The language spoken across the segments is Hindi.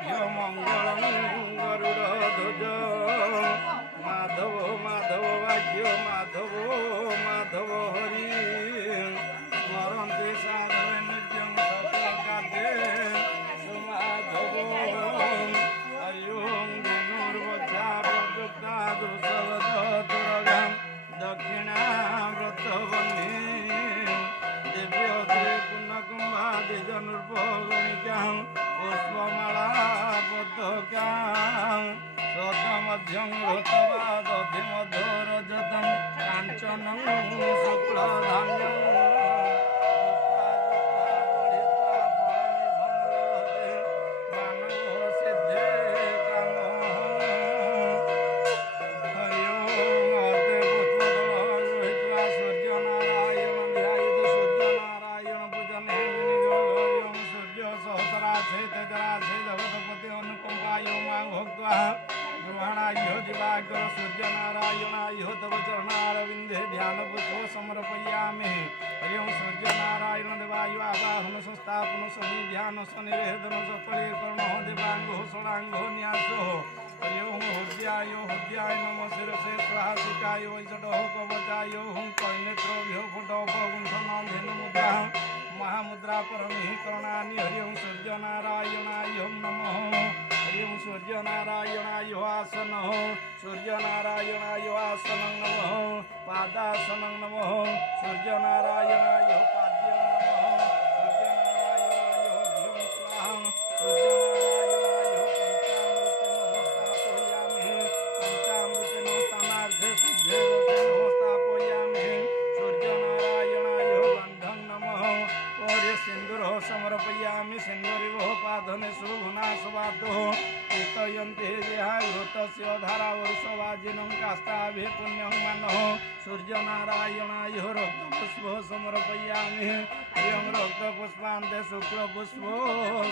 सौभाग्य मंगल गरुड़ ध्वज माधव माधव भाग्य माधव माधव हरि स्मरन्ति साधवे नित्यं सत्यकार्ये सुमाधव हरि ओं धनुर्वक्षा प्रयुक्ता दुर्सवदुर्गां दक्षिणा व्रतबन्धी दिव्यश्री पुण्यकुम्भादिजनुर्भगणिकां पुष्पमाला पदकां सतमध्यं ऋतवादधिमधोरजतं काञ्चनं शुक्लधान्यं सूर्यनारायणाय तव चरणारविन्दे ध्यानपुष्पो समर्पयामि हरि ओं सूर्यनारायण देवाय आवाहन संस्थापन सन्निध्यान सन्निवेदन सकलीकरण देवांगो षडांगो न्यासो हरि ओं हृदयाय नमः शिरसे स्वाहासिकाय वैषडः कवचाय हुं कैनेत्रोभ्यो फुटोपगुंठन धेनुमुद्रा महामुद्रा परमीकरणानि हरि ओं सूर्यनारायणाय नमः हरि ओं सूर्यनारायणाय आसनः सूर्यनारायणाय आसनं नमः पादासनं नमः सूर्यनारायणाय पाद्यं नमः सूर्यनारायणाय धियं स्वाहा सूर्यनारायणाय पंचामृतेन स्थानार्धे सिद्धे स्थापयामि सूर्यनारायणाय गन्धं नमः और सिन्दूर समर्पयामि सिन्दूरिवो पादने शुभनाशवादो कीर्तयन्ते देहाघृतस्य धारावर्षवाजिनं काष्ठाभि पुण्यं मनः सूर्यनारायणाय रक्तपुष्पो समर्पयामि हरिं रक्तपुष्पान्ते शुक्लपुष्पो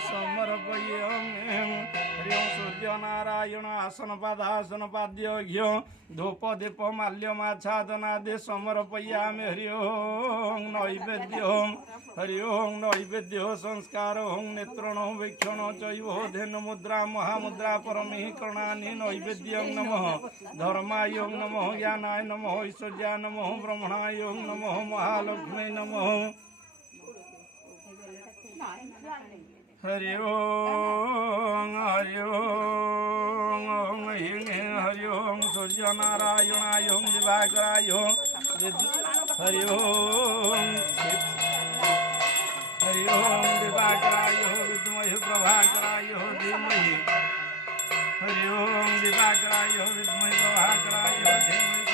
समर्पयामि हरिं सूर्यनारायण आसनपादासनपाद्यघ्य धूपदीप माल्यमाच्छादनादि समर्पयामि हरि ओं नैवेद्य संस्कार ओं नेत्रणो वीक्षणो चैव धेनुमुद्रा महामुद्रा परमीकरणानि नैवेद्यं नमः धर्माय नमः ज्ञानाय नमः ऐश्वर्याय नमः ब्रह्मणाय नमः महालक्ष्मी नमः हरि ओं हरि ओं सूर्यनारायणाय दिवाकराय हरि ओं दिवाकराय विद्महे प्रभाकराय धीमहि हरि ओं दिवाकराय विद्महे प्रभाकराय धीमहि